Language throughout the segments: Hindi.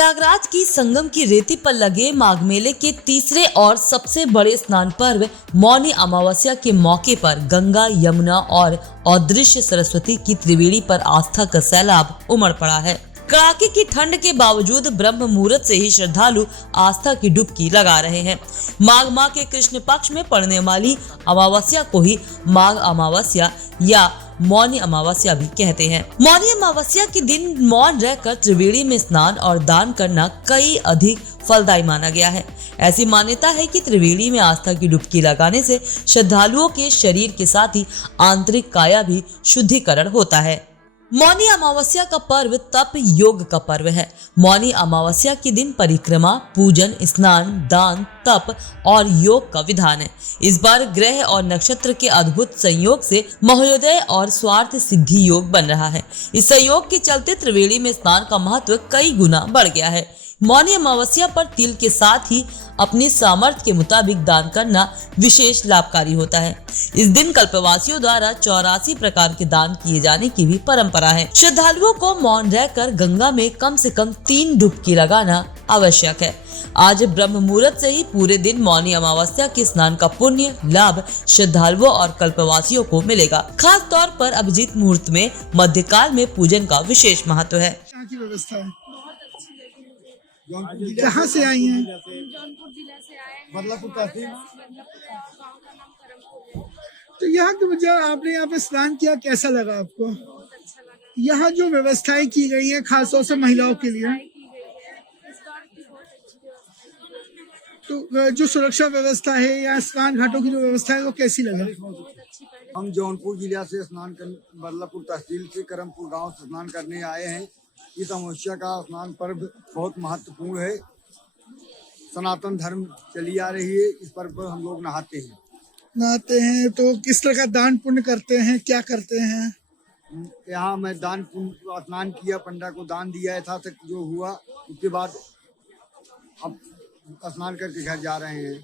प्रयागराज की संगम की रेती पर लगे माघ मेले के तीसरे और सबसे बड़े स्नान पर्व मौनी अमावस्या के मौके पर गंगा, यमुना और अदृश्य सरस्वती की त्रिवेणी पर आस्था का सैलाब उमड़ पड़ा है। कड़ाके की ठंड के बावजूद ब्रह्म मुहूर्त से ही श्रद्धालु आस्था की डुबकी लगा रहे हैं। माघ माह के कृष्ण पक्ष में पड़ने वाली अमावस्या को ही माघ अमावस्या या मौनी अमावस्या भी कहते हैं। मौनी अमावस्या के दिन मौन रहकर त्रिवेणी में स्नान और दान करना कई अधिक फलदायी माना गया है। ऐसी मान्यता है कि त्रिवेणी में आस्था की डुबकी लगाने से श्रद्धालुओं के शरीर के साथ ही आंतरिक काया भी शुद्धिकरण होता है। मौनी अमावस्या का पर्व तप योग का पर्व है। मौनी अमावस्या के दिन परिक्रमा, पूजन, स्नान, दान, तप और योग का विधान है। इस बार ग्रह और नक्षत्र के अद्भुत संयोग से महोदय और स्वार्थ सिद्धि योग बन रहा है। इस संयोग के चलते त्रिवेणी में स्नान का महत्व कई गुना बढ़ गया है। मौनी अमावस्या पर तिल के साथ ही अपनी सामर्थ्य के मुताबिक दान करना विशेष लाभकारी होता है। इस दिन कल्पवासियों द्वारा 84 प्रकार के दान किए जाने की भी परंपरा है। श्रद्धालुओं को मौन रहकर गंगा में कम से कम 3 डुबकी लगाना आवश्यक है। आज ब्रह्म मुहूर्त से ही पूरे दिन मौनी अमावस्या के स्नान का पुण्य लाभ श्रद्धालुओं और कल्पवासियों को मिलेगा। खास तौर पर अभिजीत मुहूर्त में मध्यकाल में पूजन का विशेष महत्व है। कहाँ से आई हैं? जौनपुर जिला से आए हैं। बदलापुर तहसील। गाँव का नाम करमपुर। तो यहाँ के जब आपने यहाँ पे स्नान किया कैसा लगा आपको? बहुत अच्छा लगा। यहाँ जो व्यवस्थाएं की गई हैं खासतौर से महिलाओं के लिए, की गई है। इस बार की बहुत अच्छी व्यवस्था तो जो सुरक्षा व्यवस्था है या स्नान घाटों की जो व्यवस्था है वो कैसी लगा? बहुत अच्छी पहले हम जौनपुर जिला से स्नान कर बदलापुर तहसील से करमपुर गांव से स्नान करने आए हैं। इस अमावस्या का स्नान पर्व बहुत महत्वपूर्ण है। सनातन धर्म चली आ रही है। इस पर्व पर हम लोग नहाते हैं तो किस तरह का दान पुण्य करते हैं, क्या करते हैं? यहाँ मैं दान पुण्य स्नान किया, पंडा को दान दिया यथाशक जो हुआ। उसके बाद अब स्नान करके घर जा रहे हैं।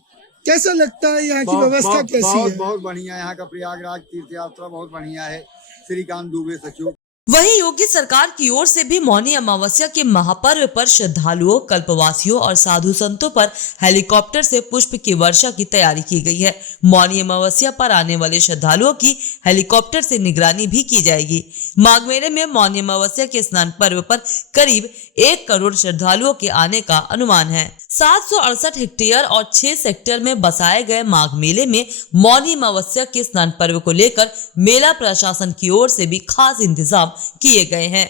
कैसा लगता है यहाँ की व्यवस्था कैसी है? बहुत बढ़िया। यहाँ का प्रयागराज तीर्थ यात्रा बहुत बढ़िया है। श्रीकांत दुबे सचिव। वहीं योगी सरकार की ओर से भी मौनी अमावस्या के महापर्व पर श्रद्धालुओं, कल्पवासियों और साधु संतों पर हेलीकॉप्टर से पुष्प की वर्षा की तैयारी की गई है। मौनी अमावस्या पर आने वाले श्रद्धालुओं की हेलीकॉप्टर से निगरानी भी की जाएगी। माघ मेले में मौनी अमावस्या के स्नान पर्व पर करीब 1 करोड़ श्रद्धालुओं के आने का अनुमान है। 768 हेक्टेयर और 6 सेक्टर में बसाए गए माघ मेले में मौनी अमावस्या के स्नान पर्व को लेकर मेला प्रशासन की ओर से भी खास इंतजाम किए गए हैं।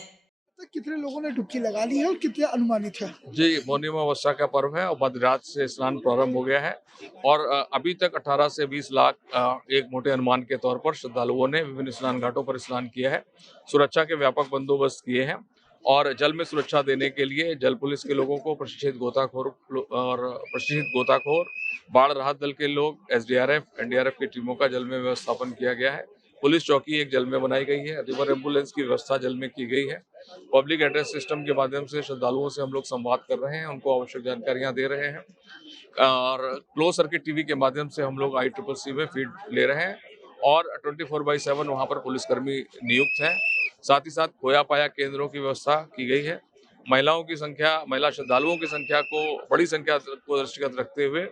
तो कितने लोगों ने डुबकी लगा ली है और कितने अनुमानित है? जी, मौनी अमावस्या का पर्व है और मध्य रात से स्नान प्रारंभ हो गया है और अभी तक 18 से 20 लाख एक मोटे अनुमान के तौर पर श्रद्धालुओं ने विभिन्न स्नान घाटों पर स्नान किया है। सुरक्षा के व्यापक बंदोबस्त किए हैं और जल में सुरक्षा देने के लिए जल पुलिस के लोगों को प्रशिक्षित गोताखोर, बाढ़ राहत दल के लोग, SDRF, NDRF की टीमों का जल में व्यवस्थापन किया गया है। पुलिस चौकी एक जल में बनाई गई है। रिवर एम्बुलेंस की व्यवस्था जल में की गई है। पब्लिक एड्रेस सिस्टम के माध्यम से श्रद्धालुओं से हम लोग संवाद कर रहे हैं, उनको आवश्यक जानकारियां दे रहे हैं और क्लोज सर्किट टीवी के माध्यम से हम लोग ICCC में फीड ले रहे हैं और 24/7 वहां पर पुलिसकर्मी नियुक्त हैं। साथ ही साथ खोया पाया केंद्रों की व्यवस्था की गई है। महिला श्रद्धालुओं की संख्या को बड़ी संख्या को दृष्टिगत रखते हुए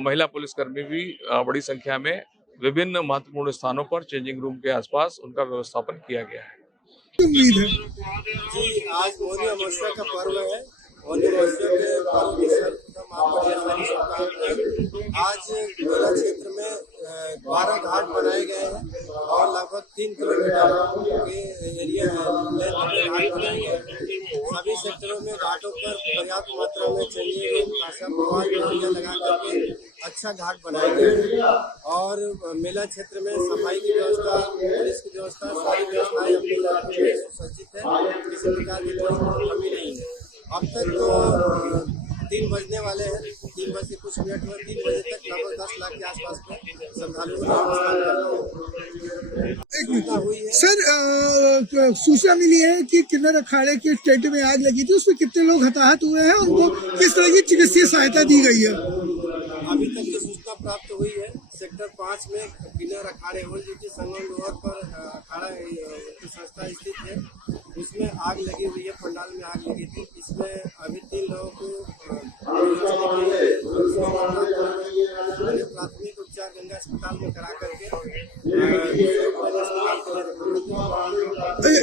महिला पुलिसकर्मी भी बड़ी संख्या में विभिन्न महत्वपूर्ण स्थानों पर चेंजिंग रूम के आसपास उनका व्यवस्थापन किया गया है। उम्मीद है जी, आज मौनी अमावस्या का पर्व है। मौनी अमावस्या के पर्व की आज मेला क्षेत्र में 12 घाट बनाए गए हैं और लगभग 3 किलोमीटर के एरिया लेंथ में घाट बनाए गए हैं। सभी सेक्टरों में घाटों पर पर्याप्त मात्रा में चेंजिंग रूम लगा करके अच्छा घाट बनाए गए और मेला क्षेत्र में सफाई की व्यवस्था, पुलिस की व्यवस्था, सारी व्यवस्थाएं अपनी सुसज्जित है। किसी प्रकार की कोई कमी नहीं है। अब तक तो 3 बजने वाले हैं। 3 बज के कुछ मिनट में 3 बजे तक लगभग 10 लाख के आसपास में श्रद्धालुओं ने हुई है। सर, सूचना मिली है कि किन्नर अखाड़े के टेंट में आग लगी थी, उसमें कितने लोग हताहत हुए हैं, उनको किस तरह की चिकित्सीय सहायता दी गई है? अभी तक जो सूचना प्राप्त हुई है, सेक्टर 5 में किन्नर अखाड़े होल संगम रोड पर अखाड़ा की संस्था स्थित है। उसमें आग लगी हुई है, पंडाल में आग लगी थी। इसमें अभी 3 लोगों को प्राथमिक उपचार गंगा अस्पताल में करा करके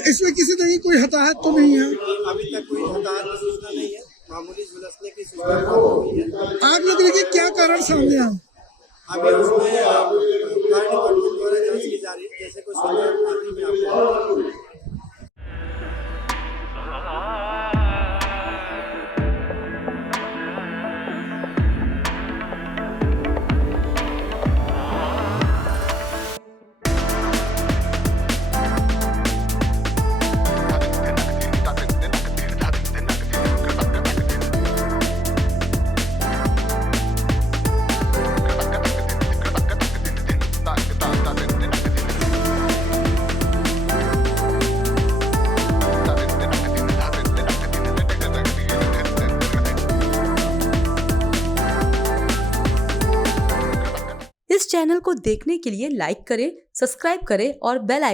इसमें किसी तरह की कोई हताहत तो नहीं है? अभी तक कोई हताहत की सूचना नहीं है, मामूली झुलसने की सूचना हुई है। आग लगने के क्या कारण सामने आए? अभी उसमें फायर डिपार्टमेंट द्वारा जांच की जा रही है, जैसे कुछ सूचना आती है आपको। इस चैनल को देखने के लिए लाइक करें, सब्सक्राइब करें और बेल आइकन